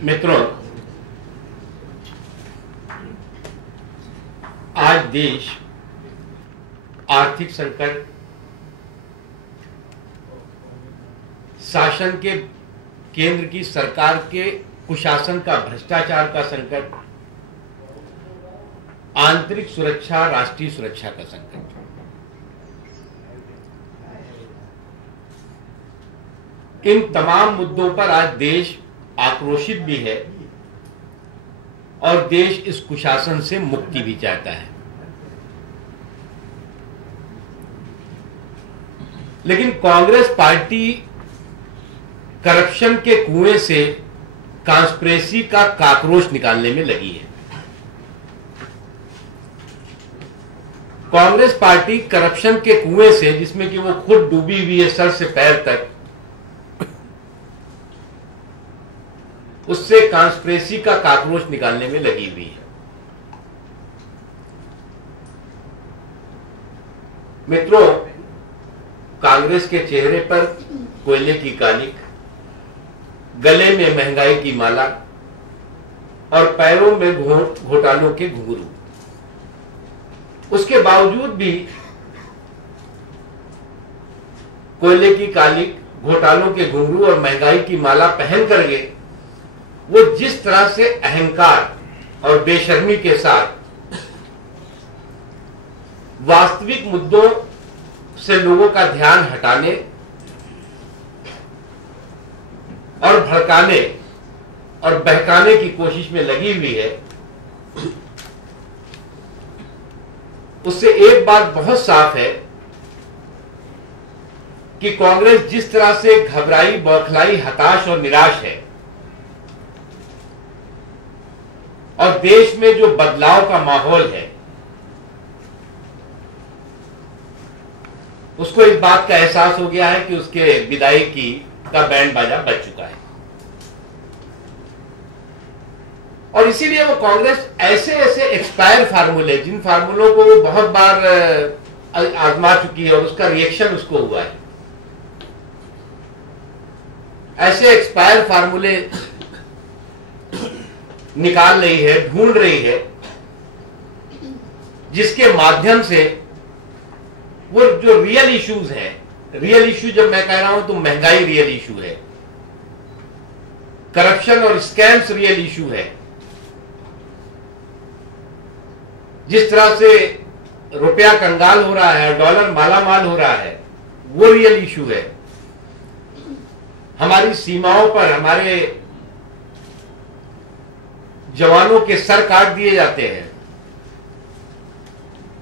मित्रों, आज देश आर्थिक संकट, शासन के केंद्र की सरकार के कुशासन का, भ्रष्टाचार का संकट, आंतरिक सुरक्षा, राष्ट्रीय सुरक्षा का संकट। इन तमाम मुद्दों पर आज देश आक्रोशित भी है और देश इस कुशासन से मुक्ति भी चाहता है। लेकिन कांग्रेस पार्टी करप्शन के कुएं से कॉन्स्पिरेसी का काकरोच निकालने में लगी है। कांग्रेस पार्टी करप्शन के कुएं से, जिसमें कि वो खुद डूबी हुई है सर से पैर तक, उससे कॉन्स्पिरेसी का काकरोच निकालने में लगी हुई है। मित्रों, कांग्रेस के चेहरे पर कोयले की कालिक, गले में महंगाई की माला और पैरों में घोटालों के घुंघरू, उसके बावजूद भी कोयले की कालिक, घोटालों के घुंघरू और महंगाई की माला पहन करके वो जिस तरह से अहंकार और बेशर्मी के साथ वास्तविक मुद्दों से लोगों का ध्यान हटाने और भड़काने और बहकाने की कोशिश में लगी हुई है, उससे एक बात बहुत साफ है कि कांग्रेस जिस तरह से घबराई, बौखलाई, हताश और निराश है और देश में जो बदलाव का माहौल है, उसको इस बात का एहसास हो गया है कि उसके विदाई का बैंड बाजा बज चुका है। और इसीलिए वो कांग्रेस ऐसे ऐसे एक्सपायर फार्मूले, जिन फार्मूलों को वो बहुत बार आजमा चुकी है और उसका रिएक्शन उसको हुआ है, ऐसे एक्सपायर फार्मूले निकाल रही है, ढूंढ रही है, जिसके माध्यम से वो जो रियल इश्यूज हैं, रियल इश्यू जब मैं कह रहा हूं तो महंगाई रियल इश्यू है, करप्शन और स्कैम्स रियल इश्यू है, जिस तरह से रुपया कंगाल हो रहा है, डॉलर मालामाल हो रहा है, वो रियल इश्यू है। हमारी सीमाओं पर हमारे जवानों के सर काट दिए जाते हैं,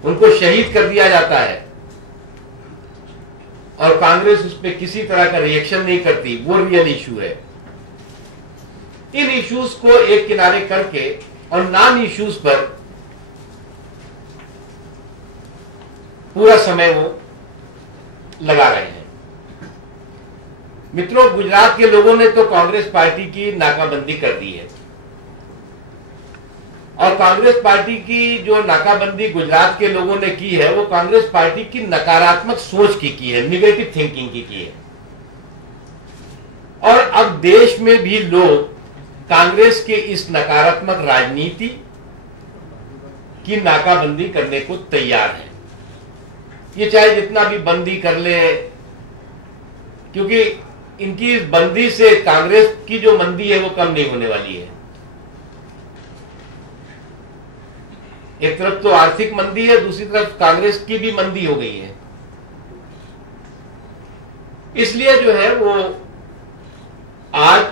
उनको शहीद कर दिया जाता है और कांग्रेस उस पर किसी तरह का रिएक्शन नहीं करती, वो रियल इश्यू है। इन इश्यूज को एक किनारे करके और नॉन इश्यूज पर पूरा समय वो लगा रहे हैं। मित्रों, गुजरात के लोगों ने तो कांग्रेस पार्टी की नाकाबंदी कर दी है और कांग्रेस पार्टी की जो नाकाबंदी गुजरात के लोगों ने की है, वो कांग्रेस पार्टी की नकारात्मक सोच की है, निगेटिव थिंकिंग की है। और अब देश में भी लोग कांग्रेस के इस नकारात्मक राजनीति की नाकाबंदी करने को तैयार हैं। ये चाहे जितना भी बंदी कर ले, क्योंकि इनकी इस बंदी से कांग्रेस की जो मंदी है वो कम नहीं होने वाली है। एक तरफ तो आर्थिक मंदी है, दूसरी तरफ कांग्रेस की भी मंदी हो गई है। इसलिए जो है वो आज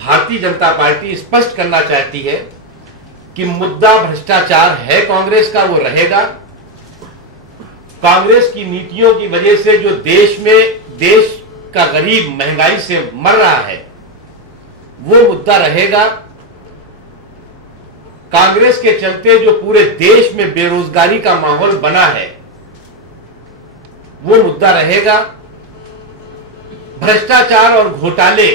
भारतीय जनता पार्टी स्पष्ट करना चाहती है कि मुद्दा भ्रष्टाचार है कांग्रेस का, वो रहेगा। कांग्रेस की नीतियों की वजह से जो देश का गरीब महंगाई से मर रहा है, वो मुद्दा रहेगा। कांग्रेस के चलते जो पूरे देश में बेरोजगारी का माहौल बना है, वो मुद्दा रहेगा। भ्रष्टाचार और घोटाले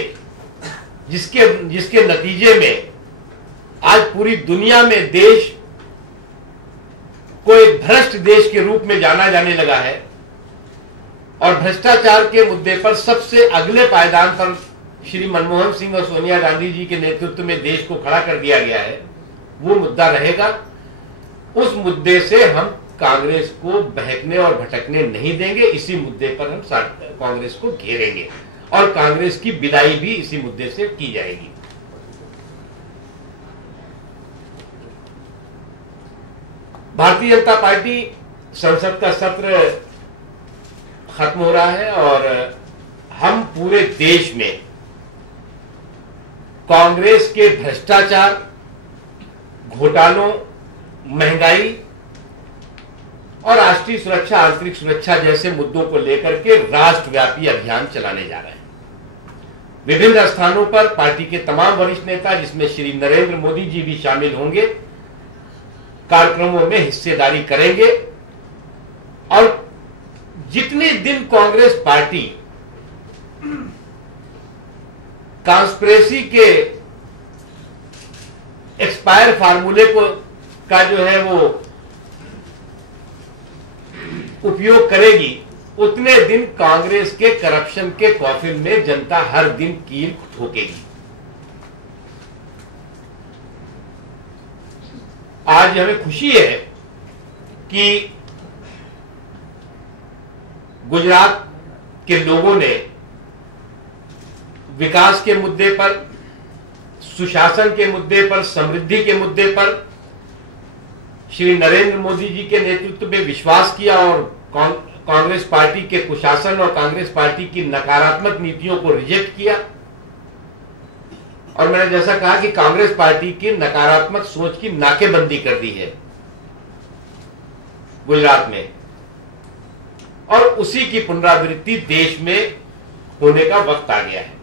जिसके नतीजे में आज पूरी दुनिया में देश को एक भ्रष्ट देश के रूप में जाना जाने लगा है और भ्रष्टाचार के मुद्दे पर सबसे अगले पायदान पर श्री मनमोहन सिंह और सोनिया गांधी जी के नेतृत्व में देश को खड़ा कर दिया गया है, वो मुद्दा रहेगा। उस मुद्दे से हम कांग्रेस को बहकने और भटकने नहीं देंगे। इसी मुद्दे पर हम कांग्रेस को घेरेंगे और कांग्रेस की विदाई भी इसी मुद्दे से की जाएगी। भारतीय जनता पार्टी संसद का सत्र खत्म हो रहा है और हम पूरे देश में कांग्रेस के भ्रष्टाचार, घोटालों, महंगाई और राष्ट्रीय सुरक्षा, आंतरिक सुरक्षा जैसे मुद्दों को लेकर के राष्ट्रव्यापी अभियान चलाने जा रहे हैं। विभिन्न स्थानों पर पार्टी के तमाम वरिष्ठ नेता, जिसमें श्री नरेंद्र मोदी जी भी शामिल होंगे, कार्यक्रमों में हिस्सेदारी करेंगे और जितने दिन कांग्रेस पार्टी कॉन्स्पिरेसी के एक्सपायर फार्मूले को का जो है वो उपयोग करेगी, उतने दिन कांग्रेस के करप्शन के कॉफिन में जनता हर दिन कील ठोकेगी। आज हमें खुशी है कि गुजरात के लोगों ने विकास के मुद्दे पर, सुशासन के मुद्दे पर, समृद्धि के मुद्दे पर श्री नरेंद्र मोदी जी के नेतृत्व में विश्वास किया और कांग्रेस पार्टी के कुशासन और कांग्रेस पार्टी की नकारात्मक नीतियों को रिजेक्ट किया। और मैंने जैसा कहा कि कांग्रेस पार्टी की नकारात्मक सोच की नाकेबंदी कर दी है गुजरात में, और उसी की पुनरावृत्ति देश में होने का वक्त आ गया है।